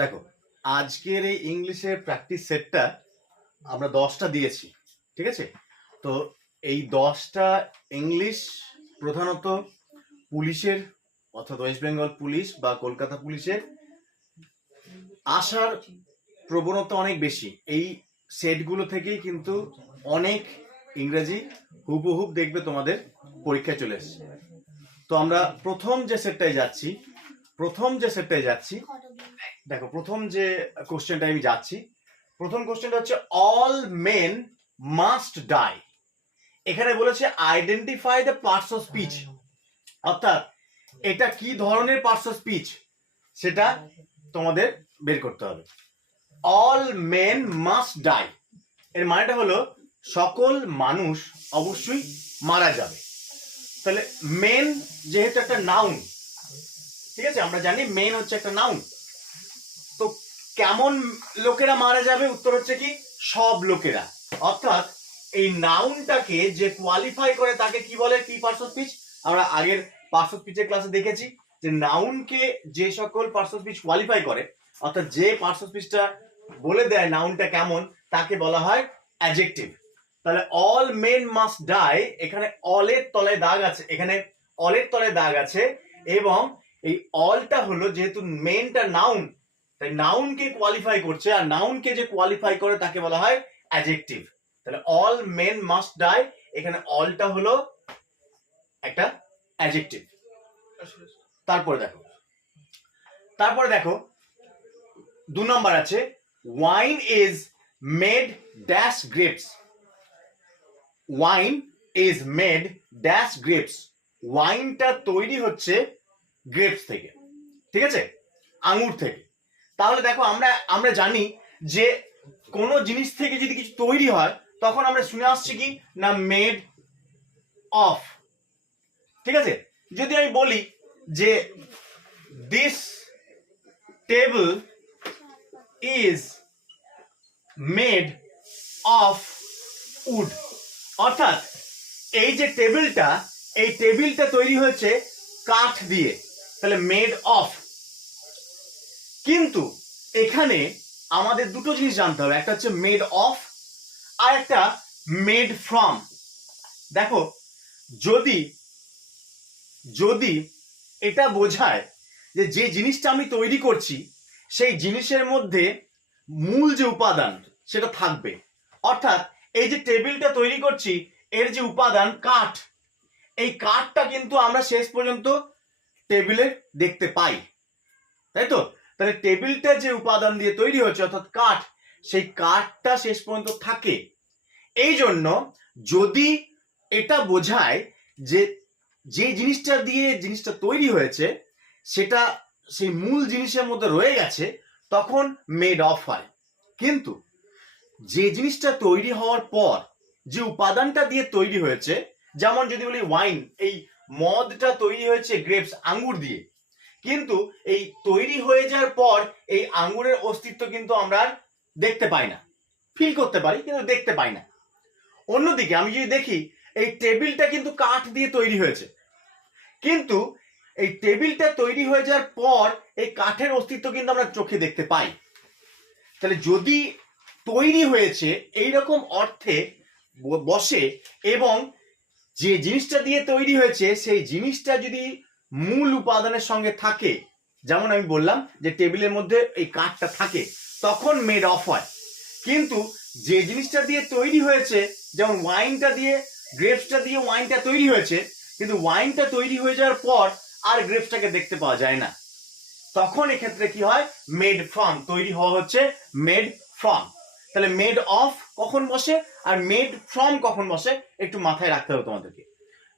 দেখো, আজকের এই ইংলিশের প্র্যাকটিস সেটটা আমরা দশটা দিয়েছি, ঠিক আছে? তো এই দশটা ইংলিশ প্রধানত পুলিশের, অর্থাৎ ওয়েস্ট বেঙ্গল পুলিশ বা কলকাতা পুলিশের আসার প্রবণতা অনেক বেশি। এই সেটগুলো থেকেই কিন্তু অনেক ইংরেজি হুবহুব দেখবে তোমাদের পরীক্ষায় চলে এসছে। তো আমরা প্রথম যে সেটটায় যাচ্ছি, প্রথম যে সেটটায় যাচ্ছি দেখো, প্রথম যে কোশ্চেনটা আমি যাচ্ছি, প্রথম কোশ্চেনটা হচ্ছে অল মেন মাস্ট ডাই এখানে বলেছে identify the parts of speech অর্থাৎ, এটা কি ধরনের পার্টস অফ স্পিচ সেটা তোমাদের বের করতে হবে। অল মেন মাস্ট ডাই এর মানেটা হলো, সকল মানুষ অবশ্যই মারা যাবে। তাহলে মেন যেহেতু একটা নাউন ঠিক আছে? আমরা জানি মেন হচ্ছে একটা নাউন কেমন লোকেরা মারা যাবে? উত্তর হচ্ছে কি, সব লোকেরা। অর্থাৎ এই নাউনটাকে যে কোয়ালিফাই করে তাকে কি বলে? কি পার্টস অফ স্পিচ আমরা আগের পার্টস অফ স্পিচের ক্লাসে দেখেছি যে নাউনকে যে সকল পার্টস অফ স্পিচ কোয়ালিফাই করে, অর্থাৎ যে পার্টস অফ স্পিচটা বলে দেয় নাউনটা কেমন, তাকে বলা হয় অ্যাজেক্টিভ তাহলে অল মেন মাস্ট ডাই এখানে অলের তলায় দাগ আছে, এখানে অলের তলায় দাগ আছে, এবং এই অলটা হলো যেহেতু মেনটা নাউন তাই নাউনকে কোয়ালিফাই করছে, আর নাউনকে যে কোয়ালিফাই করে তাকে বলা হয় অ্যাজেক্টিভ তাহলে অল মেন মাস্ট ডাই এখানে অলটা হলো একটা অ্যাজেক্টিভ তারপরে দেখো তারপরে দেখো, দু নম্বর আছে wine is made dash grapes wine is made dash grapes ওয়াইনটা তৈরি হচ্ছে গ্রেপস থেকে, ঠিক আছে? আঙুর থেকে। তাহলে দেখো আমরা আমরা জানি যে কোনো জিনিস থেকে যদি কিছু তৈরি হয়, তখন আমরা শুনে আসছি কি? না মেড অফ ঠিক আছে? যদি আমি বলি যে this table is made of wood অর্থাৎ এই যে টেবিলটা এই টেবিলটা তৈরি হয়েছে কাঠ দিয়ে, তাহলে মেড অফ কিন্তু এখানে আমাদের দুটো জিনিস জানতে হবে, একটা হচ্ছে মেড অফ আর একটা মেড ফ্রম দেখো, যদি যদি এটা বোঝায় যে যে জিনিসটা আমি তৈরি করছি, সেই জিনিসের মধ্যে মূল যে উপাদান, সেটা থাকবে। অর্থাৎ এই যে টেবিলটা তৈরি করছি, এর যে উপাদান কাঠ, এই কাঠটা কিন্তু আমরা শেষ পর্যন্ত টেবিলে দেখতে পাই। তাই তো? তাহলে টেবিলটা যে উপাদান দিয়ে তৈরি হচ্ছে অর্থাৎ কাঠ, সেই কাঠটা শেষ পর্যন্ত থাকে। এই জন্য যদি এটা বোঝায় যে যে জিনিসটা দিয়ে জিনিসটা তৈরি হয়েছে, সেটা সেই মূল জিনিসের মধ্যে রয়ে গেছে, তখন মেড অফ হয়। কিন্তু যে জিনিসটা তৈরি হওয়ার পর যে উপাদানটা দিয়ে তৈরি হয়েছে, যেমন যদি বলি ওয়াইন এই মদটা তৈরি হয়েছে গ্রেপস আঙ্গুর দিয়ে কিন্তু এই তৈরি হয়ে যাওয়ার পর এই আঙ্গুরের অস্তিত্ব কিন্তু আমরা দেখতে পাই না। ফিল করতে পারি, কিন্তু দেখতে পাই না। অন্যদিকে আমি যদি দেখি, এই টেবিলটা কিন্তু কাঠ দিয়ে তৈরি হয়েছে। কিন্তু এই টেবিলটা তৈরি হয়ে যাওয়ার পর এই কাঠের অস্তিত্ব কিন্তু আমরা চোখে দেখতে পাই। তাহলে যদি তৈরি হয়েছে এই রকম অর্থে বসে এবং যে জিনিসটা দিয়ে তৈরি হয়েছে, সেই জিনিসটা যদি মূল উপাদানের সঙ্গে থাকে, যেমন আমি বললাম যে টেবিলের মধ্যে এই কাঠটা থাকে, তখন মেড অফ হয়। কিন্তু যে জিনিসটা দিয়ে তৈরি হয়েছে, যেমন ওয়াইনটা দিয়ে গ্রেপসটা দিয়ে ওয়াইনটা তৈরি হয়েছে, কিন্তু ওয়াইনটা তৈরি হয়ে যাওয়ার পর আর গ্রেপসটাকে দেখতে পাওয়া যায় না। তখন এক্ষেত্রে কি হয়? মেড ফ্রম তৈরি হওয়া হচ্ছে মেড ফ্রম তাহলে মেড অফ কখন বসে? আর মেড ফ্রম কখন বসে? একটু মাথায় রাখতে হবে তোমাদেরকে।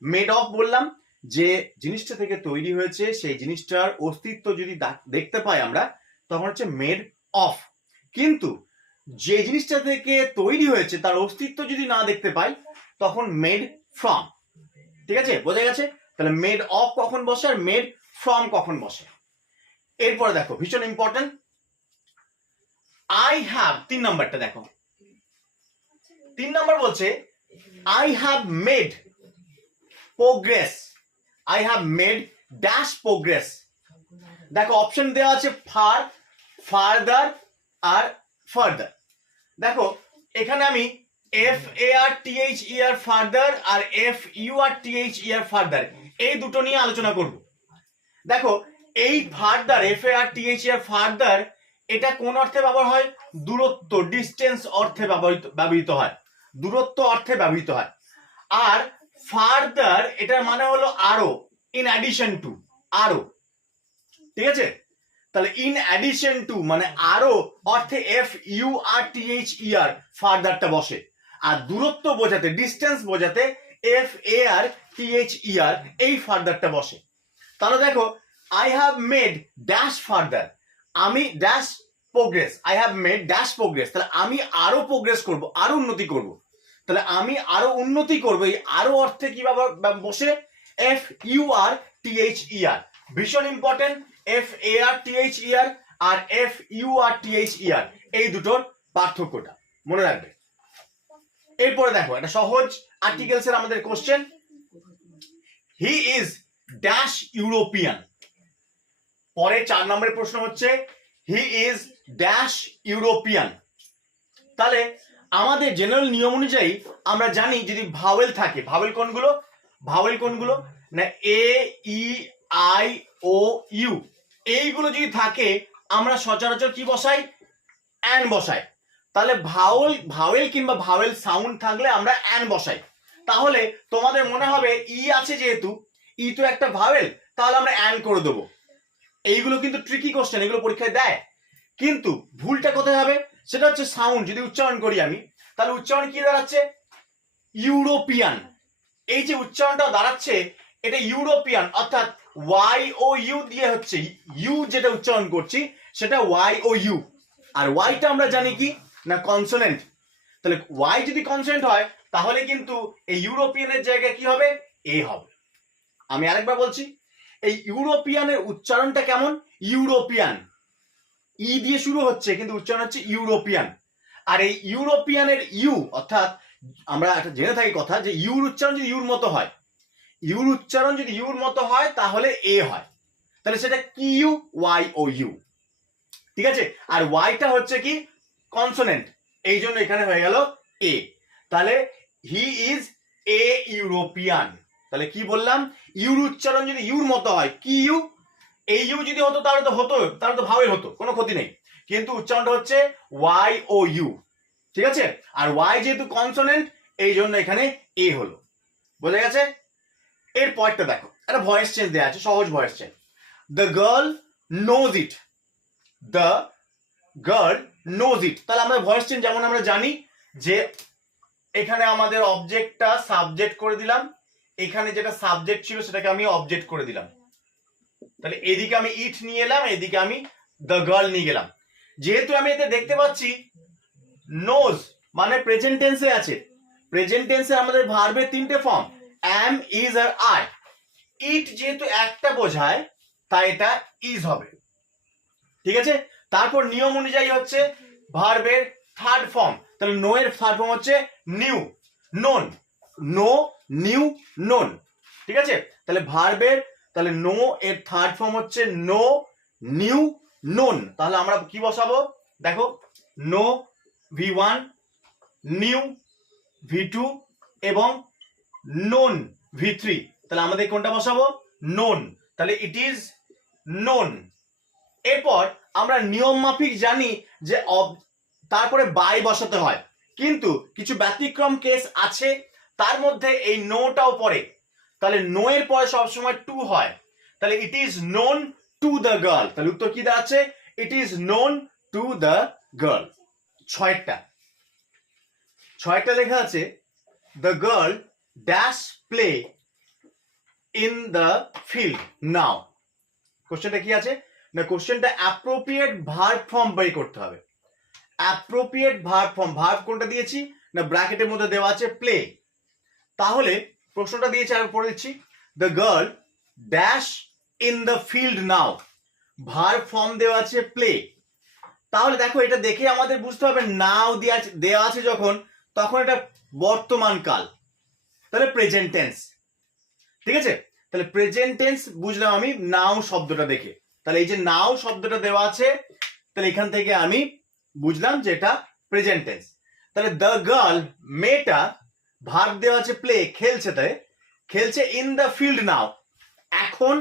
মেড অফ বললাম যে জিনিসটা থেকে তৈরি হয়েছে, সেই জিনিসটার অস্তিত্ব যদি দেখতে পাই আমরা, তখন হচ্ছে মেড অফ কিন্তু যে জিনিসটা থেকে তৈরি হয়েছে, তার অস্তিত্ব যদি না দেখতে পাই, তখন মেড ফ্রম ঠিক আছে? বোঝা গেছে? তাহলে মেড অফ কখন বসে আর মেড ফ্রম কখন বসে? এরপরে দেখো, ভীষণ ইম্পর্টেন্ট আই হ্যাভ তিন নম্বরটা দেখো। তিন নম্বর বলছে I have made progress I have made dash progress দেখো অপশন দেওয়া আছে ফার ফার্দার আর ফার্দার দেখো, এখানে আমি F A R T H E R farther R F U R T H E R further এই দুটো নিয়ে আলোচনা করব। দেখো, এই farther F A R T H E R farther এটা কোন অর্থে ব্যবহার হয়? দূরত্ব ডিস্টেন্স অর্থে ব্যবহৃত ব্যবহৃত হয়। দূরত্ব অর্থে ব্যবহৃত হয়। আর ফার্দার, এটার মানে হলো আরও ইন অ্যাডিশন টু আরও। ঠিক আছে? তাহলে ইন অ্যাডিশন টু মানে আরও অর্থে F U R T H E R ফার্দারটা বসে। আর দূরত্ব বোঝাতে ডিস্টেন্স বোঝাতে F A R T H E R এই ফার্দারটা বসে। তাহলে দেখো I have made dash further আমি dash progress I have made dash progress তাহলে আমি আরও প্রোগ্রেস করব, আরও উন্নতি করব। তাহলে আমি আরও উন্নতি করব। এই আরও অর্থে কি বসে? F U R T H E R ভীষণ important F A R T H E R R F U R T H E R এই দুটোর পার্থক্যটা। মনে রাখবে? এরপরে দেখো, একটা সহজ আর্টিকেলস এর আমাদের question he is dash European পরে চার নম্বরের প্রশ্ন হচ্ছে হি ইজ ড্যাশ ইউরোপিয়ান তাহলে আমাদের জেনারেল নিয়ম অনুযায়ী আমরা জানি যদি ভাওয়েল থাকে ভাওয়েল কোনগুলো? ভাওয়েল কোনগুলো? না এ ই আই ও ইউ এইগুলো যদি থাকে, আমরা সচরাচর কি বসাই? অ্যান বসাই। তাহলে ভাওয়েল ভাওয়েল কিংবা ভাওয়েল সাউন্ড থাকলে আমরা অ্যান বসাই। তাহলে তোমাদের মনে হবে ই আছে যেহেতু ই তো একটা ভাওয়েল তাহলে আমরা অ্যান করে দেবো। এইগুলো কিন্তু ট্রিকি কোশ্চেন এগুলো পরীক্ষায় দেয়। কিন্তু ভুলটা কোথায় হবে? সেটা হচ্ছে সাউন্ড যদি উচ্চারণ করি আমি, তাহলে উচ্চারণ কি দাঁড়াচ্ছে? ইউরোপিয়ান। এই যে উচ্চারণটা দাঁড়াচ্ছে, এটা ইউরোপিয়ান, অর্থাৎ ওয়াই ও ইউ দিয়ে হচ্ছে, ইউ যেটা উচ্চারণ করছি, সেটা ওয়াই ও ইউ আর ওয়াইটা আমরা জানি কি? না কনসোনেন্ট তাহলে ওয়াই যদি কনসোনেন্ট হয়, তাহলে কিন্তু এই ইউরোপিয়ানের জায়গায় কি হবে? এ হবে। আমি আরেকবার বলছি, এই ইউরোপিয়ানের উচ্চারণটা কেমন? ইউরোপিয়ান। ই দিয়ে শুরু হচ্ছে, কিন্তু উচ্চারণ হচ্ছে ইউরোপিয়ান আর এই ইউরোপিয়ানের ইউ অর্থাৎ আমরা একটা জেনে থাকি কথা যে ইউর উচ্চারণ যদি ইউর মতো হয় ইউর উচ্চারণ যদি ইউর মতো হয়, তাহলে এ হয়। তাহলে সেটা কি ইউ ওয়াই ও ইউ ঠিক আছে? আর ওয়াইটা হচ্ছে কি? কনসোনেন্ট এই জন্য এখানে হয়ে গেল এ তাহলে হি ইজ এ ইউরোপিয়ান তাহলে কি বললাম? ইউর উচ্চারণ যদি ইউর মতো হয় কি ইউ এই ইউ যদি হতো, তাহলে তো হতো, তাহলে তো ভাবে হতো, কোনো ক্ষতি নেই। কিন্তু উচ্চারণটা হচ্ছে ওয়াই ও ইউ ঠিক আছে? আর ওয়াই যেহেতু কনসোনেন্ট এই জন্য এখানে এ হলো। বোঝা গেছে? এর পরেরটা দেখো, একটা ভয়েস চেঞ্জ দেওয়া আছে, সহজ voice change the girl knows it the girl knows it তাহলে আমরা ভয়েস চেঞ্জ যেমন আমরা জানি, যে এখানে আমাদের অবজেক্টটা সাবজেক্ট করে দিলাম, এখানে যেটা সাবজেক্ট ছিল সেটাকে আমি অবজেক্ট করে দিলাম। তাহলে এদিকে আমি ইট নিয়ে এলাম, এদিকে আমি দ্য গার্ল নিয়ে গেলাম। যেহেতু আমি এতে দেখতে পাচ্ছি নোজ মানে প্রেজেন্ট টেন্সে আছে। প্রেজেন্ট টেন্সে আমাদের ভার্বের তিনটে ফর্ম অ্যাম ইজ আর আর ইট যেহেতু একটা বোঝায়, তাই এটা ইজ হবে। ঠিক আছে? তারপর নিয়ম অনুযায়ী হচ্ছে ভার্বের থার্ড ফর্ম তাহলে নো এর থার্ড ফর্ম হচ্ছে knew known know knew known ঠিক আছে? তাহলে ভার্বের তাহলে নো এর থার্ড ফর্ম হচ্ছে নো নিউ নোন তাহলে আমরা কি বসাবো? দেখো know V one knew V two এবং নোন ভি থ্রি তাহলে আমাদের কোনটা বসাবো? নোন তাহলে ইট ইজ নোন এরপর আমরা নিয়ম মাফিক জানি যে তারপরে বাই বসাতে হয়। কিন্তু কিছু ব্যতিক্রম কেস আছে, তার মধ্যে এই নোটাও পড়ে। তাহলে নো এর পরে সবসময় টু হয়। তাহলে it is known to the girl তাহলে উত্তর কি দাঁড়াচ্ছে it is known to the girl ছয়টা ছয়টা লেখা আছে the girl dash play in the field now কোশ্চেনটা কি আছে? না কোশ্চেনটা অ্যাপ্রোপ্রিয়েট ভার্ব ফর্ম বের করতে হবে। অ্যাপ্রোপ্রিয়েট ভার্ব ফর্ম ভার্ব কোনটা দিয়েছি? না ব্র্যাকেটের মধ্যে দেওয়া আছে প্লে তাহলে প্রশ্নটা দিয়েছে, আমি পড়ে দিচ্ছি। The girl dash in the field now verb form দেওয়া আছে প্লে তাহলে দেখো, এটা দেখে আমাদের বুঝতে হবে নাও দেওয়া দেওয়া আছে যখন, তখন এটা বর্তমান কাল। তাহলে প্রেজেন্ট টেন্স ঠিক আছে? তাহলে প্রেজেন্ট টেন্স বুঝলাম আমি নাও শব্দটা দেখে। তাহলে এই যে নাও শব্দটা দেওয়া আছে, তাহলে এখান থেকে আমি বুঝলাম যে এটা প্রেজেন্ট টেন্স তাহলে দ্য গার্ল মেয়েটা ভাগ দেওয়া আছে প্লে খেলছে তাই? খেলছে ইন দ্য ফিল্ড নাও এখন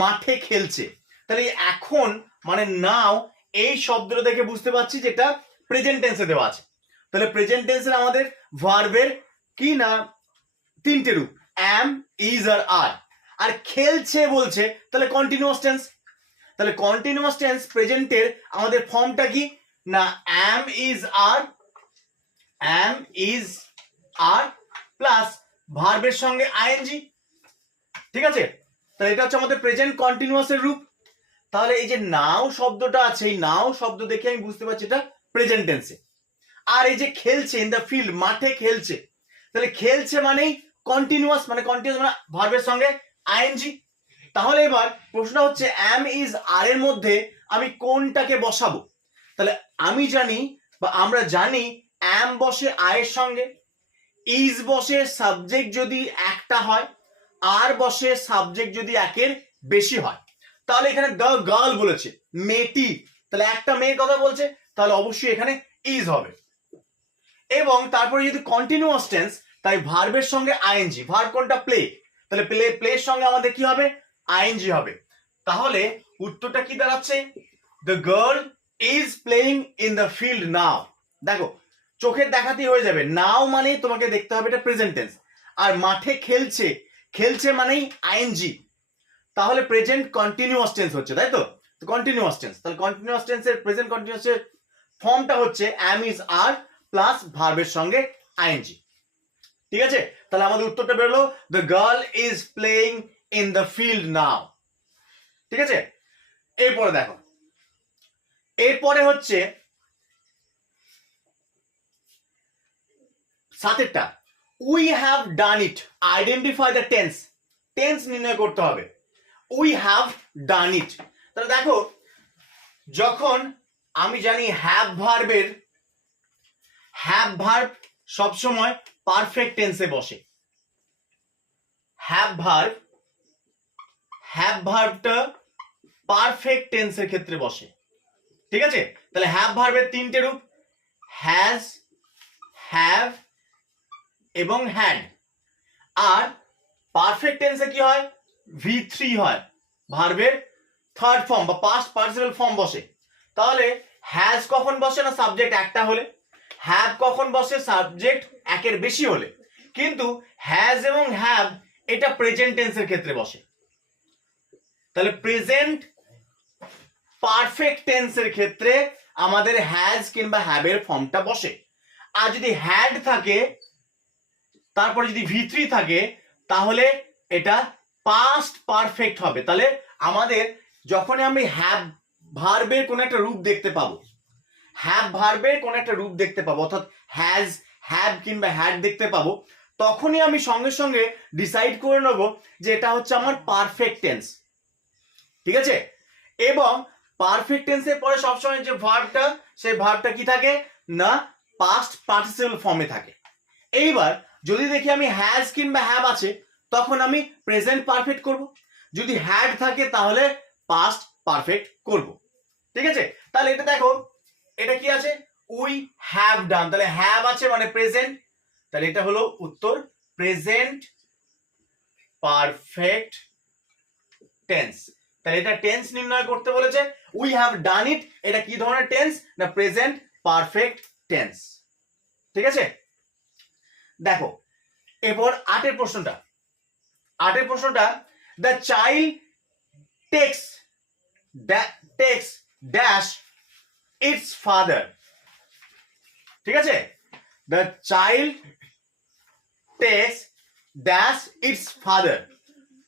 মাঠে খেলছে। তাহলে এখন মানে নাও এই শব্দটা দেখে বুঝতে পারছি যেটা প্রেজেন্ট টেন্সে দেওয়া আছে। তাহলে প্রেজেন্ট টেন্সের আমাদের ভার্বের কি না? তিনটে রূপ। অ্যাম ইজ আর আর আর খেলছে বলছে, তাহলে কন্টিনিউয়াস টেন্স তাহলে কন্টিনিউয়াস টেন্স প্রেজেন্টের আমাদের ফর্মটা কি? না am is are am is are plus ভার্বের সঙ্গে আইএনজি ঠিক আছে? তাহলে এটা হচ্ছে আমাদের প্রেজেন্ট কন্টিনিউয়াসের রূপ। তাহলে এই যে নাও শব্দটা আছে, এই নাও শব্দ দেখে আমি বুঝতে পারছি এটা প্রেজেন্ট টেন্সে আর এই যে খেলছে ইন দ্য ফিল্ড মাঠে খেলছে। তাহলে খেলছে মানেই কন্টিনিউয়াস মানে কন্টিনিউয়াস মানে ভার্বের সঙ্গে আইএনজি তাহলে এবার প্রশ্ন হচ্ছে অ্যাম ইজ আর এর মধ্যে আমি কোনটাকে বসাবো? তাহলে আমি জানি বা আমরা জানি অ্যাম বসে আয়ের সঙ্গে। ইজ বসে সাবজেক্ট যদি একটা হয় আর বসে সাবজেক্ট যদি একের বেশি হয়। তাহলে এখানে দ্য গার্ল বলেছে, মেয়েটি। তাহলে একটা মেয়ের কথা বলছে, তাহলে অবশ্যই এখানে ইজ হবে। এবং তারপরে যদি কন্টিনিউয়াস টেন্স তাই ভার্বের সঙ্গে আইএনজি ভার্ব কোনটা? প্লে তাহলে প্লে প্লের সঙ্গে আমাদের কি হবে? আইএনজি হবে। তাহলে উত্তরটা কি দাঁড়াচ্ছে? The girl is playing in the field now দেখো চোখের দেখাতেই হয়ে যাবে। নাও মানে তোমাকে দেখতে হবে এটা প্রেজেন্ট টেন্স আর মাঠে খেলছে খেলছে মানেই আইএনজি তাহলে প্রেজেন্ট কন্টিনিউয়াস টেন্স হচ্ছে, তাই তো? কন্টিনিউয়াস টেন্স তাহলে কন্টিনিউয়াস টেন্সের প্রেজেন্ট কন্টিনিউয়াস ফর্মটা হচ্ছে অ্যাম ইজ আর প্লাস ভার্বের সঙ্গে আইএনজি ঠিক আছে? তাহলে আমাদের উত্তরটা বেরোলো the girl is playing in the field now ঠিক আছে? এরপরে দেখো। এরপরে হচ্ছে সাতেরটা we have done it identify the tense tense নির্ণয় করতে হবে। উই হ্যাভ ডান ইট তাহলে দেখো, যখন আমি জানি হ্যাভ ভার্বের হ্যাভ ভার্ব সবসময় পারফেক্ট টেন্সে বসে। হ্যাভ ভার্ব হ্যাভ ভার্বটা পারফেক্ট টেন্সের ক্ষেত্রে বসে। ঠিক আছে? তাহলে হ্যাভ ভার্বের তিনটে রূপ। হ্যাজ হ্যাভ এবং হ্যাড আর পারফেক্ট টেন্সে কি হয়? ভি থ্রি হয়। ভার্বের থার্ড ফর্ম বা পাস্ট পার্সিপাল ফর্ম বসে। তাহলে হ্যাজ কখন বসে না সাবজেক্ট একটা হলে? হ্যাভ কখন বসে সাবজেক্ট একের বেশি হলে? কিন্তু হ্যাজ এবং হ্যাভ এটা প্রেজেন্ট টেন্সের ক্ষেত্রে বসে। তাহলে প্রেজেন্ট পারফেক্ট টেন্সের ক্ষেত্রে আমাদের হ্যাজ কিংবা হ্যাভের ফর্মটা বসে। আর যদি হ্যাড থাকে তারপরে যদি ভি থ্রি থাকে, তাহলে এটা পাস্ট পারফেক্ট হবে। তাহলে আমাদের যখনই আমি হ্যাভ ভার্বের কোন একটা রূপ দেখতে পাবো হ্যাভ ভার্বের কোন একটা রূপ দেখতে পাবো, অর্থাৎ হ্যাজ হ্যাভ কিংবা হ্যাড দেখতে পাবো, তখনই আমি সঙ্গে সঙ্গে ডিসাইড করে নেব যে এটা হচ্ছে আমার পারফেক্ট টেন্স ঠিক আছে? এবং পারফেক্ট টেন্সের পরে সবসময় যে ভার্বটা সেই ভার্বটা কি থাকে? না পাস্ট পার্টিসিপাল ফর্মে থাকে। এইবার যদি দেখি আমি হ্যাজ কিংবা হ্যাভ আছে, তখন আমি প্রেজেন্ট পারফেক্ট করব। যদি হ্যাড থাকে, তাহলে পাস্ট পারফেক্ট করব। ঠিক আছে? তাহলে এটা দেখো, এটা কি আছে? উই হ্যাভ ডান তাহলে হ্যাভ আছে মানে প্রেজেন্ট তাহলে এটা হলো উত্তর প্রেজেন্ট পারফেক্ট টেন্স তাহলে এটা টেন্স নির্ণয় করতে বলেছে। উই হ্যাভ ডান ইট এটা কি ধরনের টেন্স না প্রেজেন্ট পারফেক্ট টেন্স ঠিক আছে? দেখো, এরপর আটের প্রশ্নটা। আটের প্রশ্নটা the child takes takes dash its father ঠিক আছে? The child takes dash its father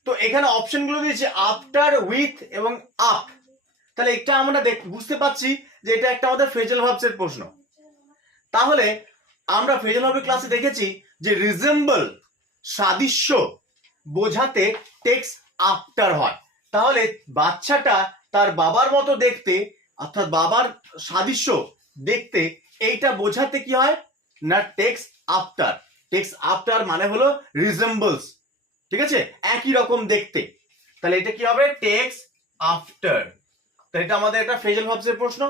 তো এখানে অপশনগুলো দিয়েছে আফটার উইথ এবং আপ তাহলে এটা আমরা বুঝতে পারছি যে এটা একটা আমাদের ফেজল ভাবসের প্রশ্ন। তাহলে আমরা ফেজল ভাবের ক্লাসে দেখেছি যে রিজেম্বল সাদৃশ্য বোঝাতে টেক্স আফটার হয়। তাহলে বাচ্চাটা তার বাবার মতো দেখতে, অর্থাৎ বাবার সাদৃশ্য দেখতে, এইটা বোঝাতে কি হয়? না টেক্স আফটার টেক্স আফটার মানে হলো রিজেম্বলস ঠিক আছে? একই রকম দেখতে। তাহলে এটা কি হবে? টেক্স আফটার তো এটা আমাদের একটা ফেজল ভাবসের প্রশ্ন।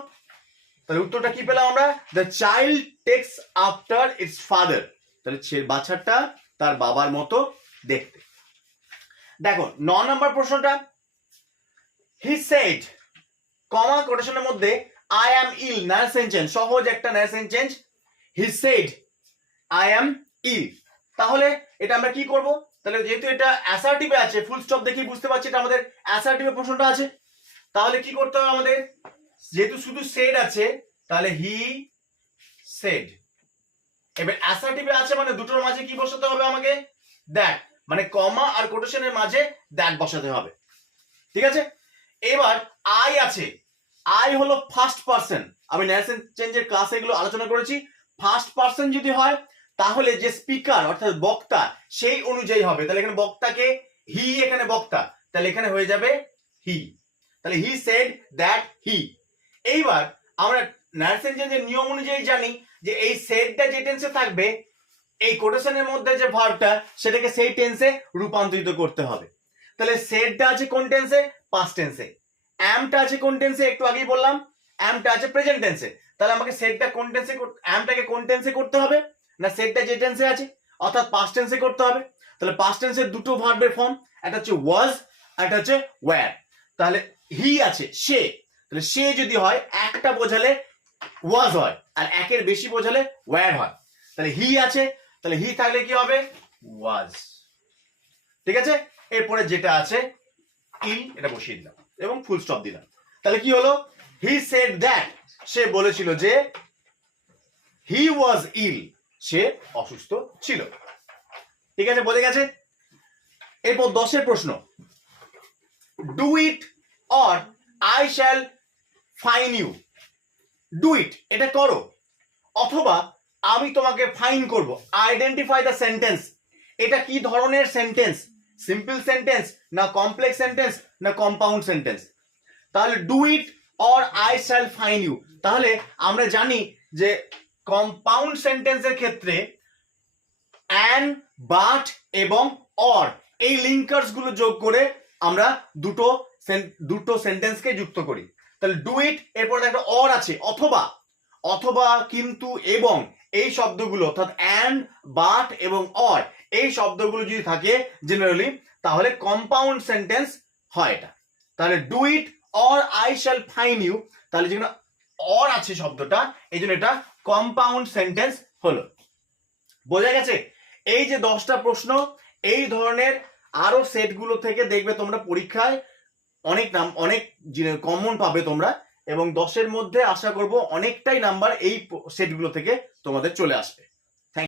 তাহলে উত্তরটা কি পেলাম আমরা? The child takes after its father তাহলে ছে- বাচ্চাটা তার বাবার মতো দেখতে। দেখো, ন নম্বর প্রশ্নটা। হি সেড কমা কোটেশনের মধ্যে আই অ্যাম ইল নার সেন্টেন্স সহজ একটা নার sentence he said I am ill তাহলে এটা আমরা কি করব? তাহলে যেহেতু এটা অ্যাসার্টিভে আছে ফুল স্টপ দেখি বুঝতে পারছি এটা আমাদের অ্যাসার্টিভে প্রশ্নটা আছে। তাহলে কি করতে হবে আমাদের? যেহেতু শুধু সেড আছে, তাহলে হি সেড এবার অ্যাসার্টিভে আছে মানে দুটোর মাঝে কি বসাতে হবে আমাকে? দ্যাট মানে কমা আর কোটেশনের মাঝে দ্যাট বসাতে হবে। ঠিক আছে? এবার আই আছে। আই হলো ফার্স্ট পার্সন আমি ন্যাশন চেঞ্জের ক্লাসে এগুলো আলোচনা করেছি। ফার্স্ট পার্সন যদি হয়, তাহলে যে স্পিকার অর্থাৎ বক্তা, সেই অনুযায়ী হবে। তাহলে এখানে বক্তাকে হি এখানে বক্তা। তাহলে এখানে হয়ে যাবে হি তাহলে হি সেড দ্যাট হি এইবার আমরা নার্সিং চেঞ্জের নিয়ম অনুযায়ী জানি। যে এই সেডটা যে টেন্সে থাকবে, এই কোটেশনের মধ্যে যে ভার্বটা সেটাকে সেই টেন্সে রূপান্তরিত করতে হবে। তাহলে সেডটা আছে কোন টেন্সে পাস্ট টেন্সে অ্যামটা আছে কোন টেন্সে একটু আগেই বললাম অ্যামটা আছে প্রেজেন্ট টেন্সে তাহলে আমাকে সেটটা কোন টেন্সে অ্যামটাকে কোন টেন্সে করতে হবে? না সেটটা যে টেন্সে আছে? অর্থাৎ পাস্ট টেন্সে করতে হবে। তাহলে পাস্ট টেন্সের দুটো ভার্বের ফর্ম একটা হচ্ছে ওয়াজ একটা হচ্ছে ওয়্যার তাহলে হি আছে, সে। তাহলে সে যদি হয়, একটা বোঝালে ওয়াজ হয়। আর একের বেশি বোঝালে ওয়্যার হয়। তাহলে হি আছে, তাহলে হি থাকলে কি হবে? ওয়াজ ঠিক আছে? এরপরে যেটা আছে ইল এটা বসিয়ে দিলাম এবং ফুল স্টপ দিলাম। তাহলে কি হলো? হি সেড দ্যাট সে বলেছিল যে হি ওয়াজ ইল সে অসুস্থ ছিল। ঠিক আছে? বোঝা গেছে? এরপর দশের প্রশ্ন। Do it or I shall fine you do it এটা করো। অথবা আমি তোমাকে ফাইন করব। আইডেন্টিফাই দ্য সেন্টেন্স এটা কি ধরনের সেন্টেন্স সিম্পল সেন্টেন্স না কমপ্লেক্স সেন্টেন্স না কম্পাউন্ড সেন্টেন্স তাহলে do it or I shall fine you তাহলে আমরা জানি যে কম্পাউন্ড সেন্টেন্সের ক্ষেত্রে অ্যান বাট এবং অর এই লিঙ্কার্সগুলো যোগ করে আমরা দুটো দুটো সেন্টেন্সকে যুক্ত করি। তাহলে ডু ইট এরপর একটা অর আছে, অথবা অথবা কিন্তু এবং, এই শব্দগুলো, অর্থাৎ অ্যান্ড বাট এবং অর এই শব্দগুলো যদি থাকে জেনারেলি তাহলে কম্পাউন্ড সেন্টেন্স হয় এটা। তাহলে do it or I shall fine you তাহলে যেখানে অর আছে শব্দটা, এই জন্য এটা কম্পাউন্ড সেন্টেন্স হলো। বোঝা গেছে? এই যে দশটা প্রশ্ন, এই ধরনের আরও সেটগুলো থেকে দেখবে তোমরা পরীক্ষায় অনেক নাম, অনেক কমন পাবে তোমরা এবং দশের মধ্যে আশা করব অনেকটাই নাম্বার এই সেটগুলো থেকে তোমাদের চলে আসবে।